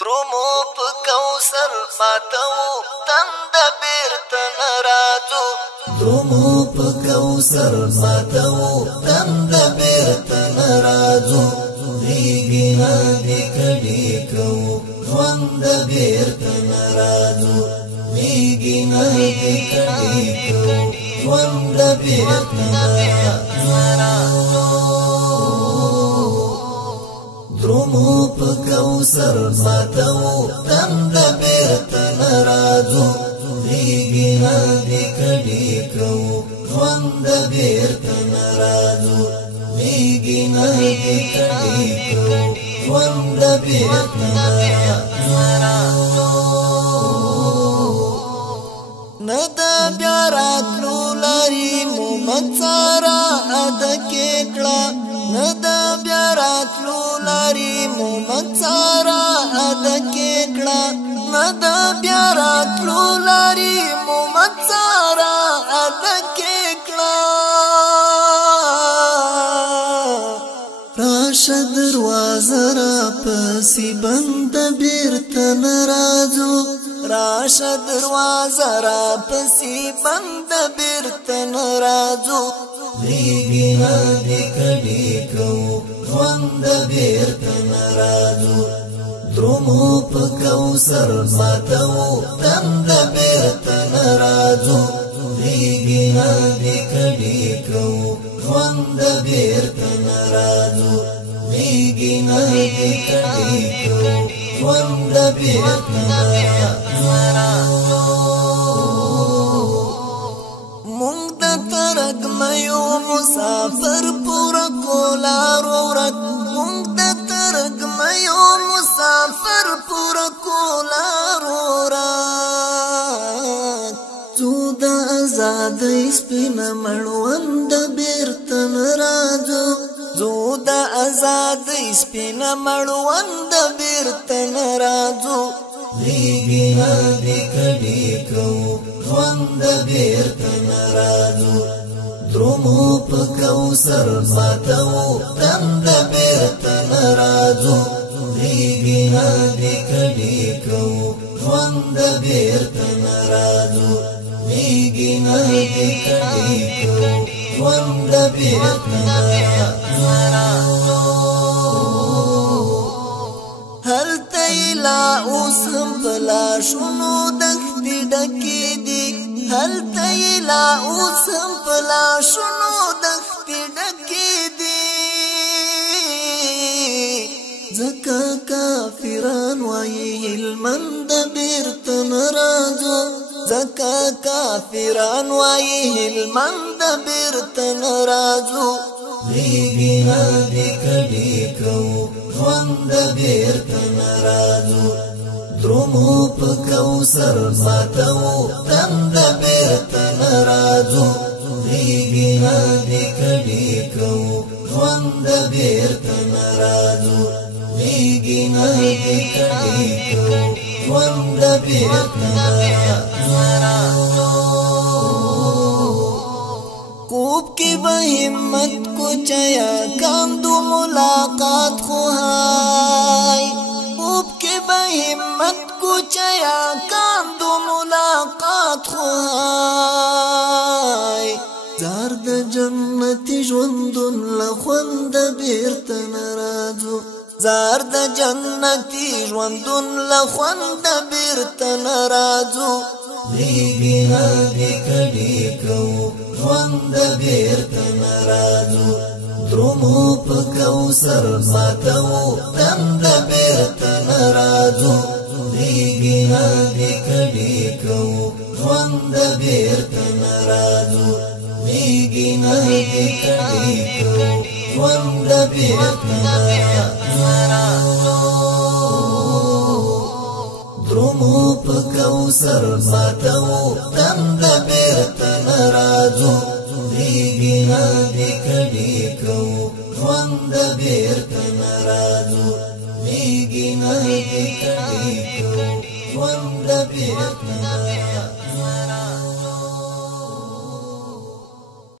ترمو په کوثر ماتو تند بیرته ناراضو ترمو په کوثر ماتو تند بیرته ناراضو ریګي هدي کډي کو ژوند بیرته ناراضو ریګي هدي کډي کو ژوند بیرته ناراضو ترمو په کوثر ماتو تند بیرته ناراضو ریګي هدي کډي کو ژوند بیرته ناراضو ریګي هدي کډي کو ژوند بیرته ناراضو ندا بیا راتلو لري مومد سارا ادا کېکړه ندا بیا راتلو لري مومد سارا ادا کېکړه ندا بیا راتلو لري مومد سارا ادا کېکړه راشه دروازه را پسې بند بیرته ناراضو راشه دروازه را پسې بند بیرته ناراضو ریګي هدي کډي کو ژوند بیرته ناراضو ترمو په کوثر ماتو تند بیرته ناراضو ریګي هدي کډي کو ژوند بیرته ناراضو ریګي هدي کډي کو ژوند بیرته ناراضو مونږ د ترګ مېو مسافر پورا کولارو ورک مونږ د ترګ مېو مسافر پورا کولارو ورک څو د آزاد سپین مړوند بیرته ناراضو زو د آزاد سپین مړوند بیرته ناراضو ریګي هدي کډي کو ژوند بیرته ناراضو ترمو په کوثر ماتو تند بیرته ناراضو ریګي هدي کډي کو ژوند بیرته ناراضو ریګي هدي کډي کو ژوند بیرته ناراضو هلته لا اوس هم بلا شنو دښتې ډکې دي هلته لا اوس هم بلا شنو دښتې ډکې دي ځکه کافران وایي هلمند بیرته ناراضو ځکه کافران وایي هلمند بیرته ناراضو ریګي هدي کډي کو ژوند بیرته ناراضو ترمو په کوثر ماتو تند بیرته ناراضو ریګي هدي کډي کو ژوند بیرته ناراضو ریګي هدي کډي کو ژوند بیرته ناراضو خوب کی به همت کو چیا کام دو ملاقات خو هاي خوب کی به همت کو چیا کام دو ملاقات خو هاي زار د جنتی ژوندون لخوند بیرته ناراضو زار د جنتی ژوندون لخوند بیرته ناراضو ریګي هدي کډي کو ژوند بیرته ناراضو ترمو په کوثر ماتو تند بیرته ناراضو ریګي هدي کډي کو ژوند بیرته ناراضو ریګي هدي کډي کو ژوند بیرته ناراضو ترمو په کوثر ماتو تند بیرته ناراضو ریګي هدي کډي کو ژوند بیرته